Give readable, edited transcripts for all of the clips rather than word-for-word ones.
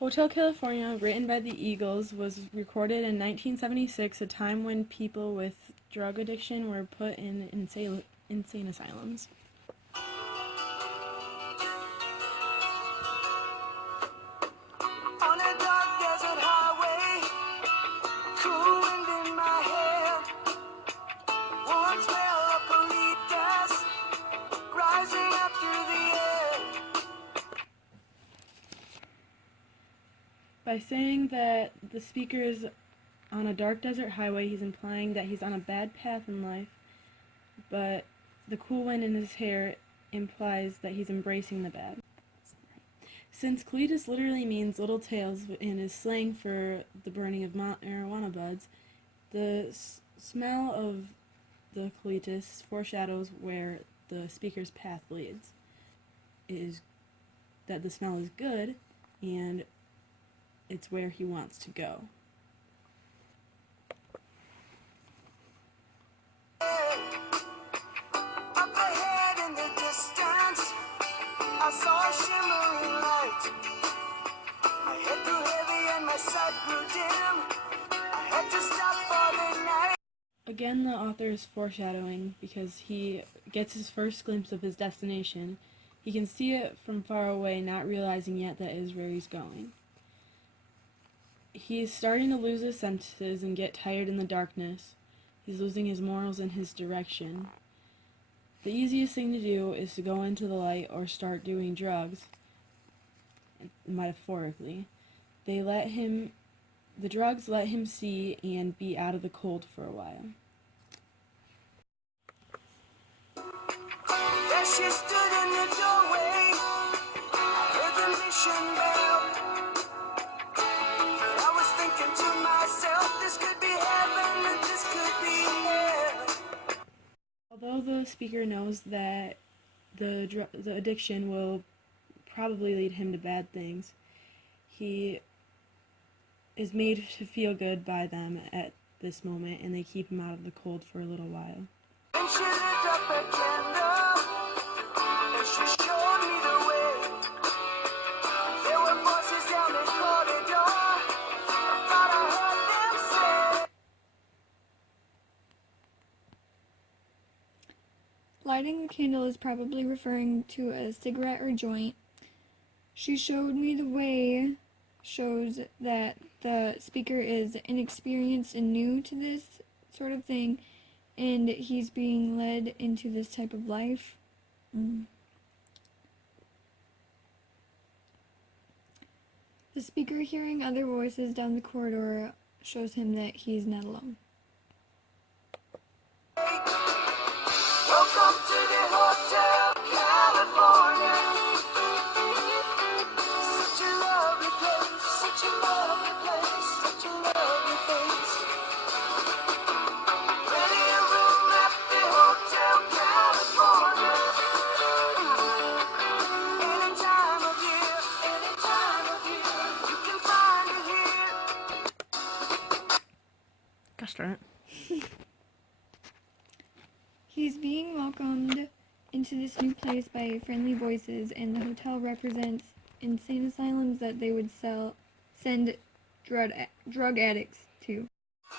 Hotel California, written by the Eagles, was recorded in 1976, a time when people with drug addiction were put in insane asylums. On a dark desert highway, cool wind in my hair, warm smell of colitas rising up through the air. By saying that the speaker is on a dark desert highway, he's implying that he's on a bad path in life, but the cool wind in his hair implies that he's embracing the bad. Since colitas literally means little tails and is slang for the burning of marijuana buds, the smell of the colitas foreshadows where the speaker's path leads. It is that the smell is good, and it's where he wants to go. Up ahead in the distance, I saw a shimmering light. My head grew heavy and my sight grew dim. I had to stop for the night. Again, the author is foreshadowing because he gets his first glimpse of his destination. He can see it from far away, not realizing yet that it is where he's going. He's starting to lose his senses and get tired in the darkness. He's losing his morals and his direction. The easiest thing to do is to go into the light or start doing drugs, metaphorically. The drugs let him see and be out of the cold for a while. There she stood in the doorway. I heard the mission bell. I was thinking to myself, this could be heaven and this could be hell. Although the speaker knows that the addiction will probably lead him to bad things, he is made to feel good by them at this moment, and they keep him out of the cold for a little while. Then she lit up a candle and she showed me the way. There were voices down the corridor. I thought I heard them say. Lighting the candle is probably referring to a cigarette or joint. She showed me the way shows that the speaker is inexperienced and new to this sort of thing, and he's being led into this type of life. The speaker hearing other voices down the corridor shows him that he's not alone. Welcome to the Hotel California. Such a lovely place, such a lovely place, such a lovely place. Plenty of room at the Hotel California. Any time of year, you can find it here. Gosh darn it. He's being welcomed into this new place by friendly voices, and the hotel represents insane asylums that they would send drug addicts to. Her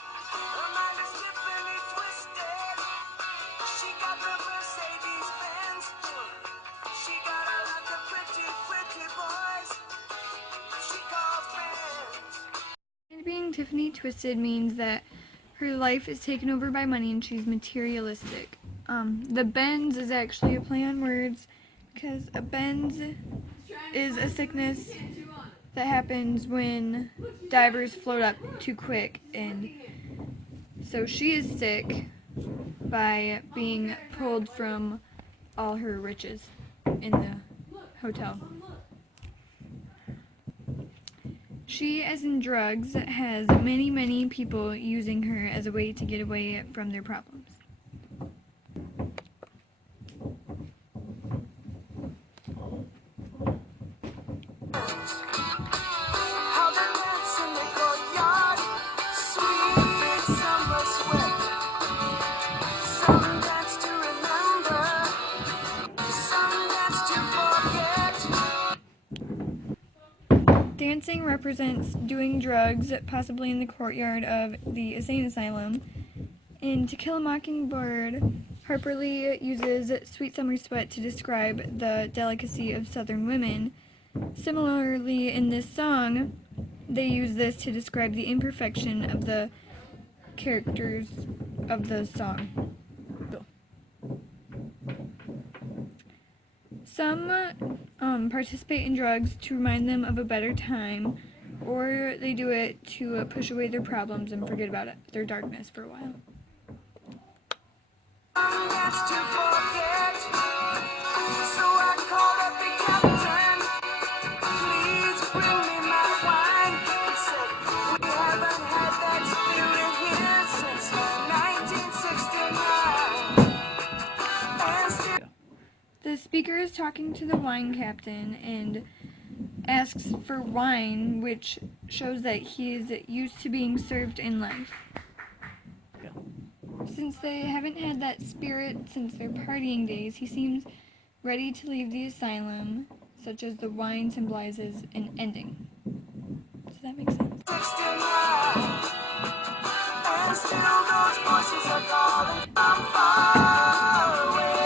mind is slipping and twisted. She got the Mercedes-Benz. She got a lot of pretty, pretty boys. She calls friends. And being Tiffany Twisted means that her life is taken over by money and she's materialistic. The Benz is actually a play on words because a Benz is a sickness that happens when divers float up too quick, and so she is sick by being pulled from all her riches in the hotel. She, as in drugs, has many, many people using her as a way to get away from their problems. How they dance in the courtyard. Sweet big summer sweat. Some dance to remember. Some dance to forget. Dancing represents doing drugs, possibly in the courtyard of the insane asylum. In To Kill a Mockingbird, Harper Lee uses Sweet Summer Sweat to describe the delicacy of Southern women. Similarly, in this song, they use this to describe the imperfection of the characters of the song. Some participate in drugs to remind them of a better time, or they do it to push away their problems and forget about their darkness for a while. That's to forget. So I called up the captain. Please bring me my wine. He said, we haven't had that spirit here since 1969. And still The speaker is talking to the wine captain and asks for wine, which shows that he is used to being served in life. Since they haven't had that spirit since their partying days, he seems ready to leave the asylum, such as the wine symbolizes an ending. Does that make sense? 69. And still those voices are calling from far away.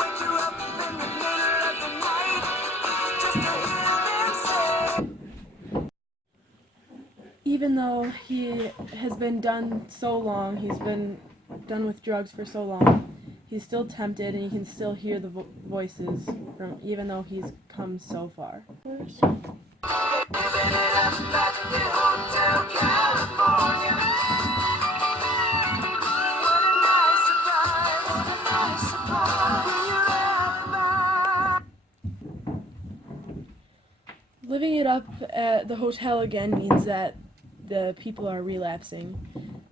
Wake you up in the middle of the night just to hear them say. Even though he has been done so long, he's been done with drugs for so long, he's still tempted and you can still hear the voices from even though he's come so far. Living it up at the Hotel California. What a nice surprise, what a nice surprise when you're alibi. Living it up at the hotel again means that the people are relapsing.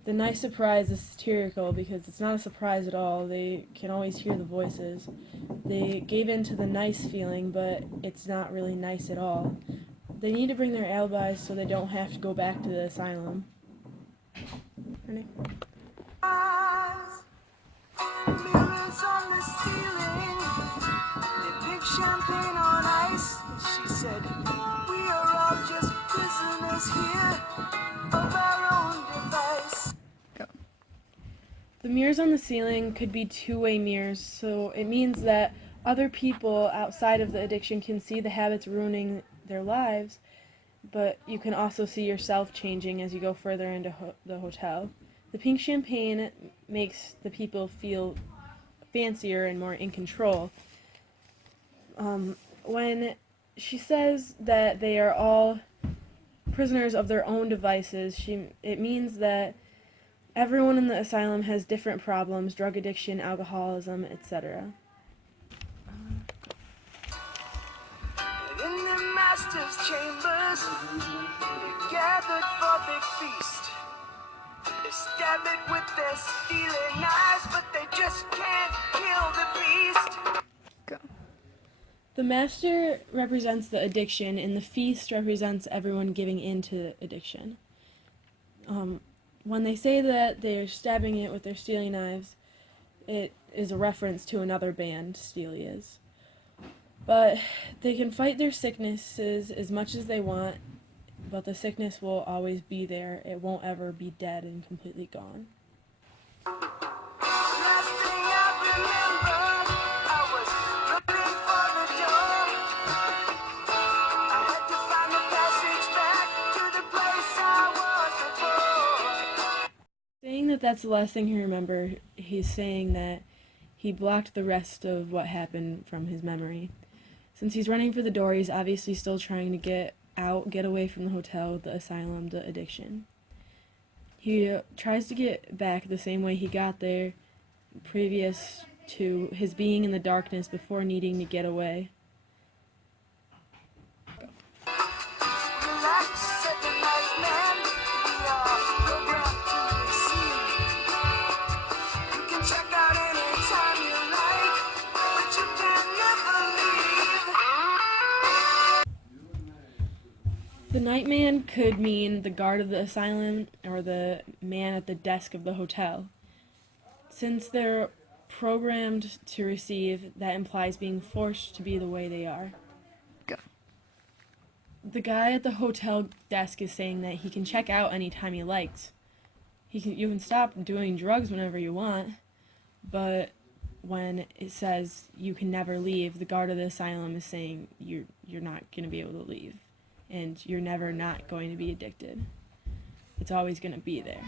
The nice surprise is satirical because it's not a surprise at all. They can always hear the voices. They gave in to the nice feeling, but it's not really nice at all. They need to bring their alibis so they don't have to go back to the asylum. Ready? Eyes, mirrors on the ceiling. They pick champagne on ice. She said, we are all just prisoners here of our own device. The mirrors on the ceiling could be two-way mirrors, so it means that other people outside of the addiction can see the habits ruining their lives, but you can also see yourself changing as you go further into the hotel. The pink champagne makes the people feel fancier and more in control. When she says that they are all prisoners of their own devices, it means that everyone in the asylum has different problems: drug addiction, alcoholism, etc. In the master's chambers, they gathered for the feast. They stab it with their stealing knives, but they just can't kill the beast. The master represents the addiction, and the feast represents everyone giving in to addiction. When they say that they're stabbing it with their stealing knives, it is a reference to another band, Stelia's. But they can fight their sicknesses as much as they want, but the sickness will always be there. It won't ever be dead and completely gone. Last thing I remembered, I was looking for the door. I had to find the passage back to the place I was before. Saying that that's the last thing he remembers, he's saying that he blocked the rest of what happened from his memory. Since he's running for the door, he's obviously still trying to get out, get away from the hotel, the asylum, the addiction. He tries to get back the same way he got there, previous to his being in the darkness before needing to get away. Relax, said the night man. We are programmed to receive. You can check out anytime you like, but you can never leave. The nightman could mean the guard of the asylum or the man at the desk of the hotel. Since they're programmed to receive, that implies being forced to be the way they are. the guy at the hotel desk is saying that he can check out anytime he likes. You can stop doing drugs whenever you want, but when it says you can never leave, the guard of the asylum is saying you're not going to be able to leave, and you're never not going to be addicted. It's always going to be there.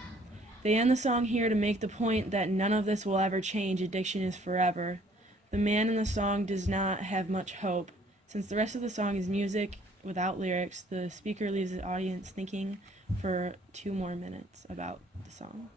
They end the song here to make the point that none of this will ever change. Addiction is forever. The man in the song does not have much hope. Since the rest of the song is music without lyrics, the speaker leaves the audience thinking for 2 more minutes about the song.